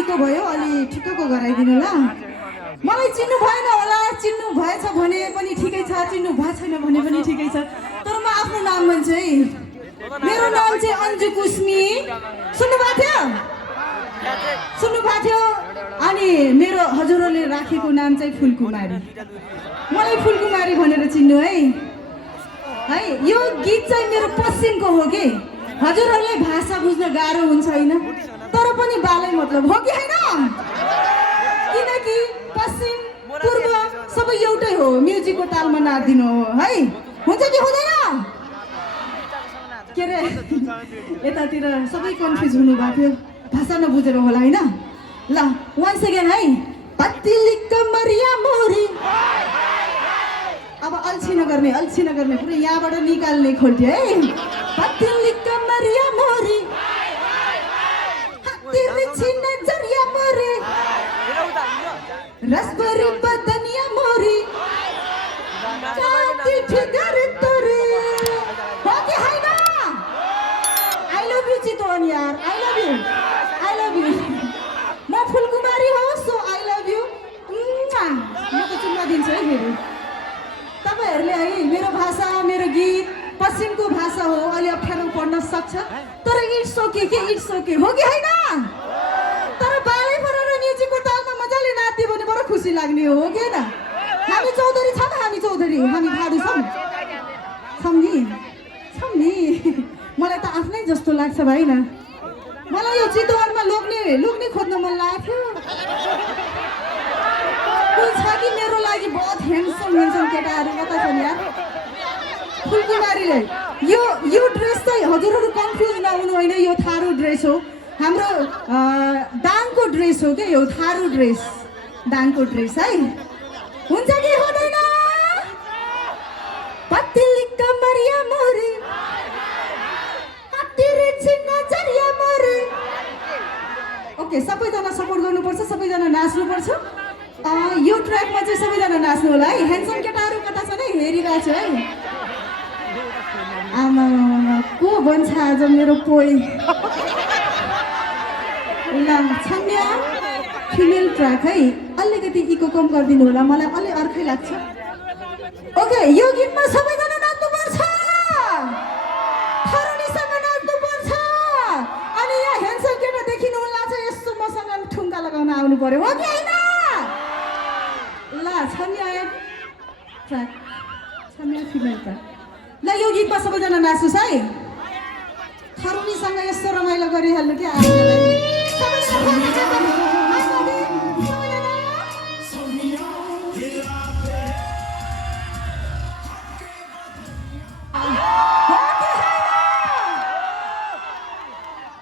eco भयो अलि ठिक्कको गराइदिनु ल मलाई चिन्नु भएन होला चिन्नु भएछ भने पनि ठिकै छ चिन्नु भएको छैन भने पनि ठिकै छ तर म आफ्नो नाम भन्छु है मेरो नाम चाहिँ अन्जु कुस्मी सुन्नु भएको थियो अनि मेरो हजुरहरूले राखेको नाम चाहिँ फुलकुमारी मलाई फुलकुमारी भनेर चिन्नु है यो गीत चाहिँ मेरो पश्चिमको हो कि हजुरहरूलाई भाषा बुझ्न गाह्रो हुन्छ होइन तर पनि बालै मतलब हो कि होइन किनकि पश्चिम पूर्व सबै एउटै हो म्युजिकको तालमा नाचिदिनु हो है हुन्छ कि हुँदैन के अरे यतातिर सबै कन्फ्युज हुनुभएको थियो भाषा नबुझेर होला होइन ल वान सेकेन्ड है पत्तिली कमरिया मोरी अब अल्छी नगर्ने पुरै यहाँबाट निकाल्ने खोल्थ्यो है पत्तिली कमरिया मोरी तिरछी नजरिया मोरी रसभरी बदनिया मोरी काती फिगर तोरी हो कि होइन आई लभ यू चितवन यार आई लभ यू म फुलकुमारी हो सो आई लभ यू म त चुम्मा दिन्छु है फेरि तपाईहरुले है मेरो भाषा मेरो गीत पश्चिमको भाषा हो अलि अप्ठ्यारो पढ्न सक्छ तर इट्स ओके हो कि होइन तर बालै परेर म्युजिकको तालमा मजाले नाच्दियो भने बडो खुसी लाग्ने हो कि होइन हामी चौधरी हामी भाडु छौँ नि मलाई त आफ्नै जस्तो लाग्छ भाइ न मलाई यो चितवनमा लोग्ने खोज्न मन लाग्थ्यो कोही छ कि मेरो लागि बहुत ह्यान्डसम केटाहरू कता छन् यार फुलकुमारीले यो ड्रेस चाहिँ हजुरहरू कन्फ्युज नहुनु होइन यो थारू ड्रेस हो हाम्रो दाङको ड्रेस हो के यो थारू ड्रेस दाङको ड्रेस है हुन्छ कि हुँदैन पत्तिली कमरिया मोरी तिरछी नजरिया मोरी ओके सबैजना सपोर्ट गर्नुपर्छ सबैजना नाच्नुपर्छ यो ट्र्याकमा चाहिँ सबैजना नाच्नु होला है ह्यान्डसम केटाहरू कता छन् है हेरिरहेको छु है आमा को भन्छ आज मेरो पोइ ल छन्या फिमेल ट्र्याक है अलिकति इको कम गरिदिनु होला मलाई अलि अर्कै लाग्छ ओके यो गीतमा सबैजना नाच्नुपर्छ थरुनीसँग नाच्नुपर्छ अनि यहाँ ह्यान्डसम केटा देखिनु होला चाहिँ यस्तो मसँग ठुङ्गा लगाउन आउनु पर्यो हो कि होइन ल छन्या ट्र्याक छन्या फिमेल ट्र्याक ल यो गीतमा सबैजना नाच्नुहोस् है थरुनीसँग यस्तो रमाइलो गरिहाल्नु कि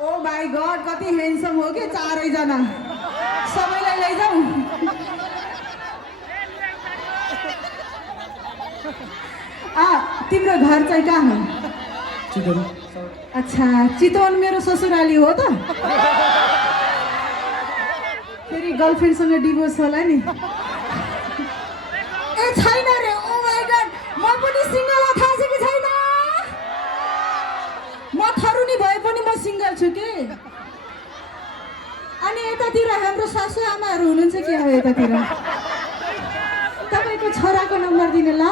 ओ माई गॉड कति ह्यान्डसम हो कि चारैजना सबैलाई लैजाऊ तिम्रो घर चाहिँ कहाँ हो चितवन अच्छा चितवन मेरो ससुराली हो त फेरि गर्लफ्रेन्डसँग डिभोर्स होला नि ए छैन रे ओ माई गॉड म पनि सिंगल हो थाहा छ कि छैन म थरुनी भए पनि म सिंगल छु के अनि यतातिर हाम्रो सासू आमाहरू हुनुहुन्छ के हो यतातिर तपाईँको छोराको नम्बर दिनु ल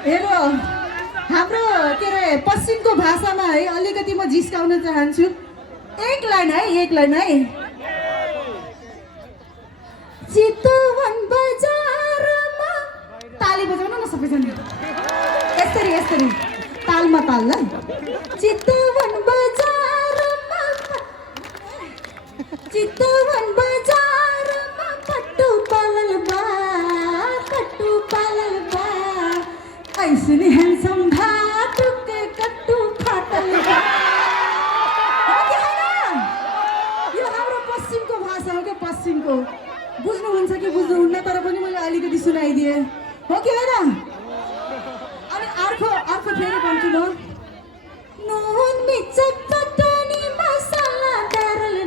हेलो हाम्रो के अरे पश्चिमको भाषामा है अलिकति म जिस्काउन चाहन्छु एक लाइन है चितवन बजारमा ताली बजाउनु न सबैजना यसरी तालमा ताल ल चितवन बजारमा कट्टु पालल बा ऐसने ह्यान्डसम भाटुके कट्टु फाटल बा यो हाम्रो पश्चिमको भाषा हो के पश्चिमको बुझ्नुहुन्छ कि बुझ्नुहुन्न तर पनि मैले अलिकति सुनाइदिएँ हो कि होइन अनि अर्को फेरि भन्छु म नुन मिर्च चटनी मसाला डारल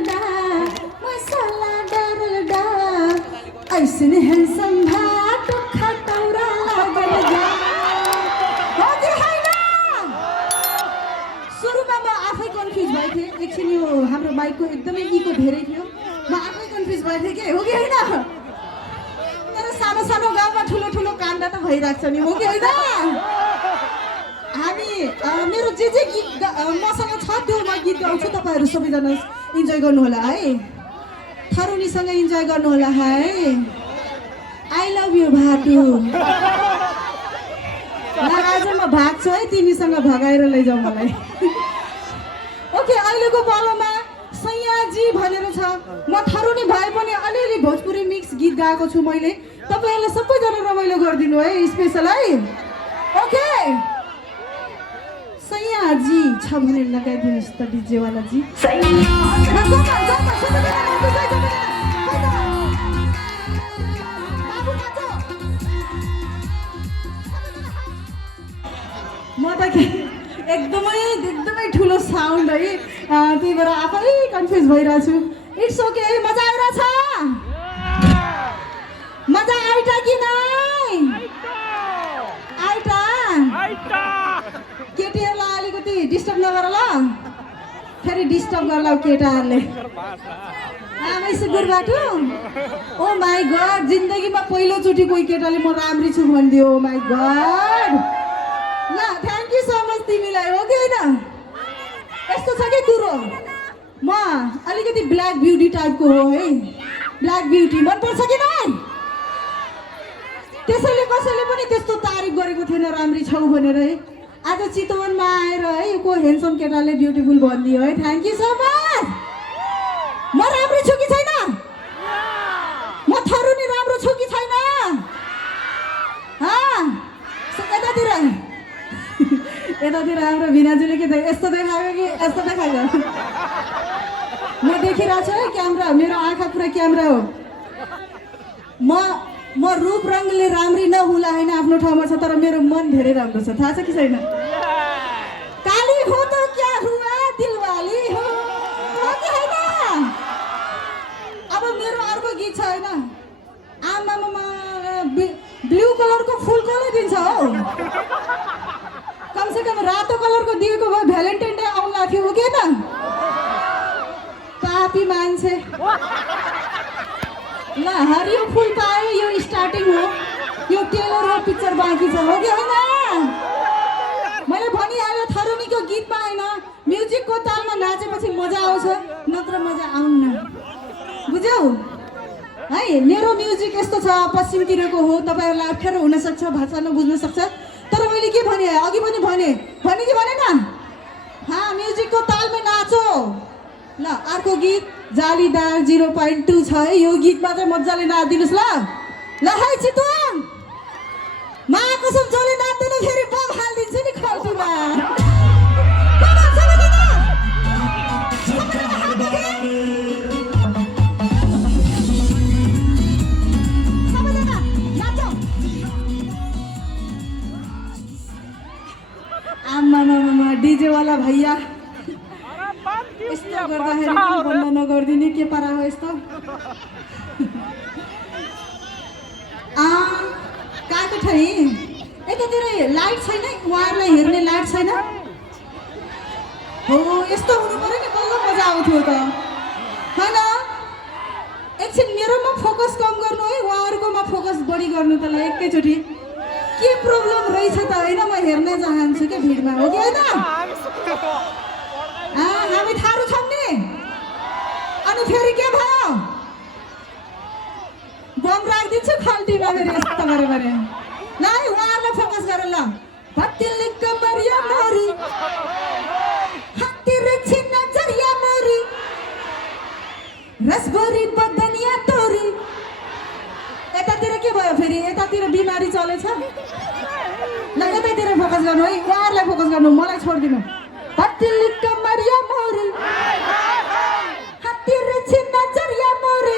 डा ऐसने ह्यान्डसम भाटु खटौरा लागल जा सुरुमा म आफै कन्फ्युज भएँ एकछिन यो हाम्रो माइकको एकदमै इको धेरै थियो म आफै कन्फ्युज भएर थिएँ कि हो कि होइन तर सानो सानो गाउँमा ठुलो ठुलो काण्ड त भइरहेको छ नि हो कि होइन हामी मेरो जे गीत मसँग छ त्यो म गीत गाउँछु तपाईँहरू सबैजना इन्जोय गर्नुहोला है थरुनीसँग इन्जोय गर्नुहोला है आई लभ यु भाटु आज म भाग्छु है तिमीसँग भगाएर लैजाऊ मलाई ओके अहिलेको पालोमा सैयाजी भनेर छ म थरुनी भए पनि अलिअलि भोजपुरी मिक्स गीत गाएको छु मैले तपाईँहरूले सबैजना रमाइलो गरिदिनु है स्पेसल है ओके सैयाजी छ भने लगाइदिनुहोस् त डिजेवालाजी म त एकदमै ठुलो साउन्ड है त्यही भएर आफै कन्फ्युज भइरहेको छु इट्स ओके मजा आइरहेछ मजा आइटा कि नाइ आइटा केटीहरूलाई अलिकति डिस्टर्ब नगर ल फेरि डिस्टर्ब गर्ला केटाहरूले आमैसे गुरबाटो ओ माई गड जिन्दगीमा पहिलोचोटि कोही केटाले म राम्री छु भनिदियो ओ माई गड ल थ्याङ्क यू सो मच तिमीलाई हो कि होइन यस्तो छ कि कुरो म अलिकति ब्ल्याक ब्युटी टाइपको हो है ब्ल्याक ब्युटी मनपर्छ कि नै त्यसैले कसैले पनि त्यस्तो तारिफ गरेको थिएन राम्री छौ भनेर है आज चितवनमा आएर है को हेन्डसम केटाले ब्युटिफुल भनिदियो है थ्याङ्क यू सो मच म राम्री छु कि छैन म थरुनी राम्रो छु कि छैन यतातिर हाम्रो भिनाजुले के यस्तो देखायो कि यस्तो देखायो म देखिरहेको छु है क्यामेरा मेरो आँखा पुरा क्यामेरा हो म रूप रङले राम्री नहुला होइन आफ्नो ठाउँमा छ तर मेरो मन धेरै राम्रो छ थाहा छ कि छैन काली हो त क्या हुआ दिलवाली हो कि होइन अब मेरो अर्को गीत छ होइन आमामा ब्लू कलरको फुल कसले दिन्छ हो कमसेकम रातो कलरको दिएको भए भ्यालेन्टाइन डे आउला थियो हो कि होइन पापी मान्छे ल हरियो फुल पायो यो स्टार्टिङ हो यो टेलर हो पिक्चर बाँकी छ हो कि होइन मैले भनिहालेँ थरुनीको गीतमा होइन म्युजिकको तालमा नाचेपछि मजा आउँछ नत्र मजा आउन्न बुझ्यौ है मेरो म्युजिक यस्तो छ पश्चिमतिरको हो तपाईँहरूलाई अप्ठ्यारो हुनसक्छ भाषा नबुझ्न सक्छ तर मैले के भने अघि पनि भने कि भनेन म्युजिकको तालमा नाचो ल अर्को गीत जालीदार 0.2 छ है यो गीतमा चाहिँ मजाले नाचिदिनुहोस् ल है चितवन महाकसम जसले नाच्दैन फेरि बम हालिदिन्छ नि खल्तीमा आमा डिजे वाला भैया यस्तो गर्दाखेरि बन्द नगरिदिने के पारा हो यस्तो कहाँको छ नि यतातिर लाइट छैन उहाँहरूलाई हेर्ने लाइट छैन हो यस्तो हुनु पऱ्यो नि बल्ल मजा आउँथ्यो त होइन एकछिन मेरोमा फोकस कम गर्नु है उहाँहरूकोमा फोकस बढी गर्नु त ल एकैचोटि के प्रब्लम रहेछ त होइन म हेर्न चाहन्छु क्या भिडमा हो कि होइन हामी थारू छौँ नि अनि फेरि के भयो बम राखिदिन्छु खल्टीमा फेरि यस्तो गऱ्यो भने ल है उहाँहरूलाई फोकस गर ल भत्तिली कमरिया मोरी हात्ती रेछी नजरिया मोरी रसभरी बदनिया तोरी यतातिर के भयो फेरि यतातिर बिमारी चलेछ ल यतातिर फोकस गर्नु है उहाँहरूलाई फोकस गर्नु मलाई छोडिदिनु भत्तिली कमरिया मोरी हात्ती रेछी नजरिया मोरी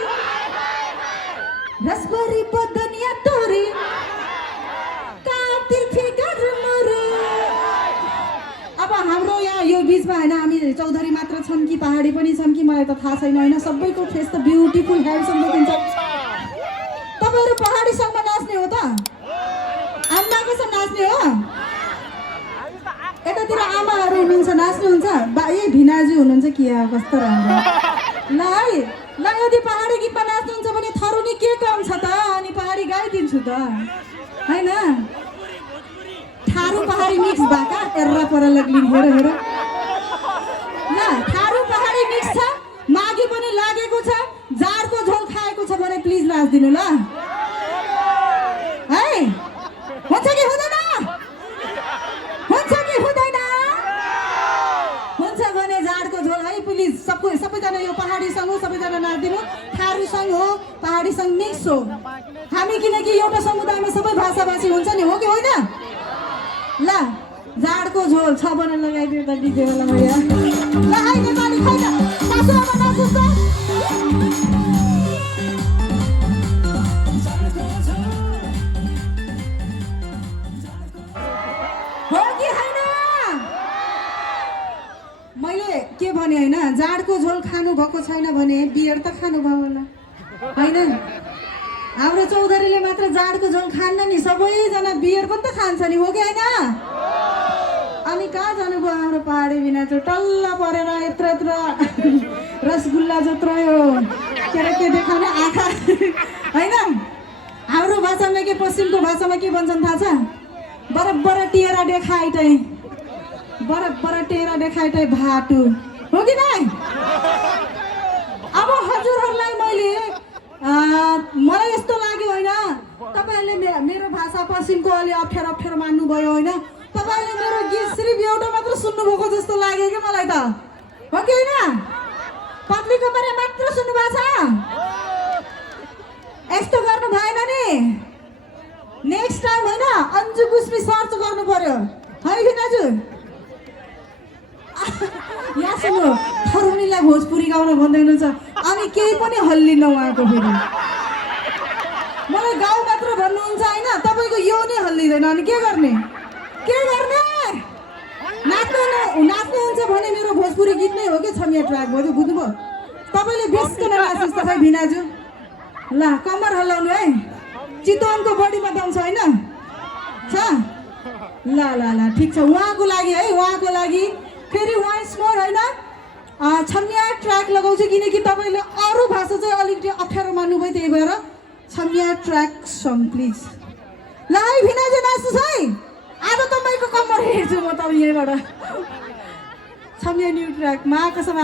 रसभरी बदनिया तोरी कातिल फिगर मोरी अब हाम्रो यहाँ यो बिचमा होइन हामी चौधरी मात्र छन् कि पहाडी पनि छन् कि मलाई त थाहा छैन होइन सबैको फेस त ब्युटिफुल ह्यान्डसम देखिन्छ तपाईँहरू पहाडी सङमा नाच्ने हो त आम्माको सँग नाच्ने हो यतातिर आमाहरू हुनुहुन्छ नाच्नुहुन्छ ए भिनाजु हुनुहुन्छ कि कस्तो राम्रो ल है ल यदि पहाडी गीतमा नाच्नुहुन्छ भने थरुनी के कम छ त अनि पहाडी गाइदिन्छु त हैन थारू पहाडी मिक्स भएका एर्रा पर लग्लिन हेर हेर ल थारू पहाडी मिक्स छ मागी पनि लागेको छ जाडको झोल खाएको छ भने प्लिज नाच्दिनु ल है हुन्छ कि हुँदैन हुन्छ कि हुँदैन हुन्छ भने जाडको झोल है प्लिज सबैजना यो पहाडी सङ्ग हो सबैजना नाच्दिनु थारू सङ्ग हो पहाडी सङ्ग मिक्स हो हामी किनकि एउटा समुदायमा सबै भाषाभाषी हुन्छ नि हो कि होइन ल जाडको झोल छ भने लगाइदियो त डिजे वाला भैया ल है नेपाली खै त सासुआमा नाच्नु त हो कि होइन मैले के भने होइन जाडको झोल खानु भएको छैन भने बियर त खानुभयो होला होइन हाम्रो चौधरीले मात्र जाडको झोल खान्न नि सबैजना बियर पनि त खान्छ नि हो कि होइन अनि कहाँ जानुभयो हाम्रो पहाडी बिना चाहिँ टल्ल परेर यत्र यत्र रसगुल्ला जत्रो यो के देखाउने आँखा होइन हाम्रो भाषामा के पश्चिमको भाषामा के भन्छन् थाहा छ बराबर टेरा देखाइटै बराबर टेरा देखाइटै भाटु हो कि नै अब हजुरहरूलाई मलाई यस्तो लाग्यो होइन तपाईँहरूले मेरो भाषा पश्चिमको अलि अप्ठ्यारो मान्नुभयो होइन तपाईँले मेरो गीत सिर्फ एउटा मात्र सुन्नुभएको जस्तो लाग्यो कि मलाई त हो कि होइन पत्नीको बारे मात्र सुन्नुभएको छ यस्तो गर्नु भएन नि नेक्स्ट टाइम होइन अन्जु गुस्मी सर्च गर्नु पर्यो है भिनाजु यहाँ सुन्नु थरुनीलाई भोजपुरी गाउन भन्दै हुनुहुन्छ अनि केही पनि हल्लिन उहाँको फेरि मलाई गाउँ मात्र भन्नुहुन्छ होइन तपाईँको यो नै हल्लिँदैन अनि के गर्ने नाच्नुहुन्छ भने मेरो भोजपुरी गीत नै हो कि छमिया ट्र्याक भयो बुझ्नुभयो तपाईँले बेसकन नाच्नुहोस् त खै भिनाजु ल कम्मर हल्लाउनु है चितवनको बडीमा दम छ होइन छ ल ल ल ठिक छ उहाँको लागि है उहाँको लागि फेरि वान्स मोर होइन छमिया ट्र्याक लगाउँछु किनकि तपाईँले अरू भाषा चाहिँ अलिकति अप्ठ्यारो मान्नुभयो त्यही भएर छमिया ट्र्याक सङ प्लिज ल है भिनाजु नाच्नुहोस् है आज तपाईँको कम्मर हेर्छु म तपाईँ यहीँबाट छमिया न्यू ट्र्याक महाकसम